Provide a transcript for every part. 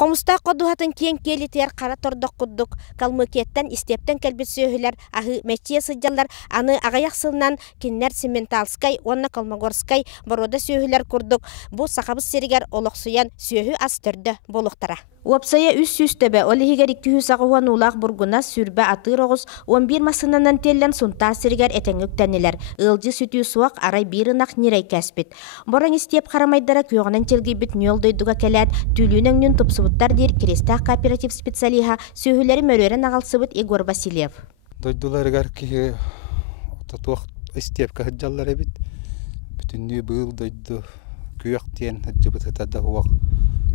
Комуста кодуһатын киен келитер кара тордок куддук, Калмыкияттан истептен келбит сөйһүләр, ахы мәчие сыджалар, аны агаяк сылынан киннер Сементалскай, онна Колмогорскай борода сөйһүләр курдук. Бу сахабыз серигер олоксуян сөйһү астырды болуктара. Уапсая үс сүстөбе, олихигер 200 ағуан улақ бургуна сүрбе атыр оғыз 11 масынынан теллен сунта серигер этеңөктәнелер. Ылжы сүтүү суақ арай бирынақ нирей кәспет. Боран истеп қарамайдара күйоғынан телгейбіт нүйолдойдуға кәләд, түлүүнің нүн тупсыбыттар дер керестақ кооператив специалиха сөйхілері мөререн ағалсыбыт Егор Васильев. Дойдуларыгар ки татуақ истеп кәхіджалар әбіт. Бүтінні бұл дойду күйоқтен жыбытытады уақ.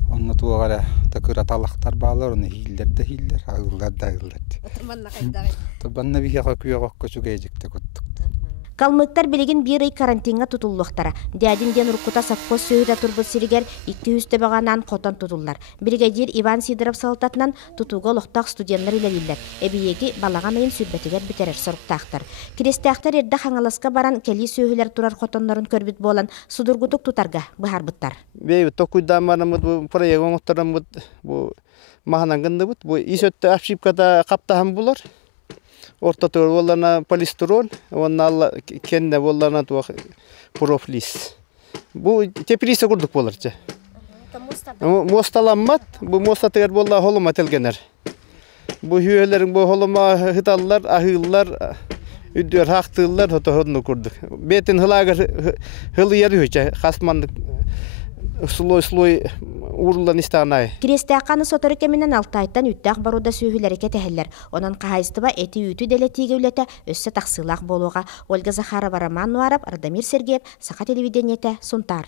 Онны туғара такыр аталақтар бағалар, оны хиллер да хиллер, ағылдар да ағылдар. Табанна бихеға күйеғақ көшуге ежекті көттік. Калмыктар билеген bir ай карантинга тутуллуктара. Дядин ден рукута совхоз сөйдө турбут сиригер 200 тебаганан котон тутуллар. Бригадир Иван Сидоров салтатынан тутуга лохтак студенттер илелилер. Эбиеги балаган айын сүрбетигер битерер соруктактар. Кирестактар эрде хаңаласка баран кели сөйһүлөр турар котоннорун көрбүт болан судургутук тутарга быхарбыттар. Бей токуйдаманымыт бу проектон оттарамыт бу маханангындыбыт бу исөттө ошибкада каптахан булар. Орта төр боллана полистирол, онна кенне боллана туах профлис. Бу теплисе курдук боларчы. Мосталаммат, бу мостатыр болла холома телгенер. Бу хүйелерин бу холома хыталлар, ахыллар, үддөр хактыллар тотохну курдук. Бетин хылагыр хылыяр хүче, хасмандык слой урлан истанай. Кирестаканы сотору кеминен 6 айттан үттәк баруда сөйһүләргә тәһәлләр. Онан кахайстыба эти үтү делетиге үләтә өссө таксылак болуга. Ольга Захарова, Роман Нуаров, Радомир Сергеев, Саха телевидениете, Сунтар.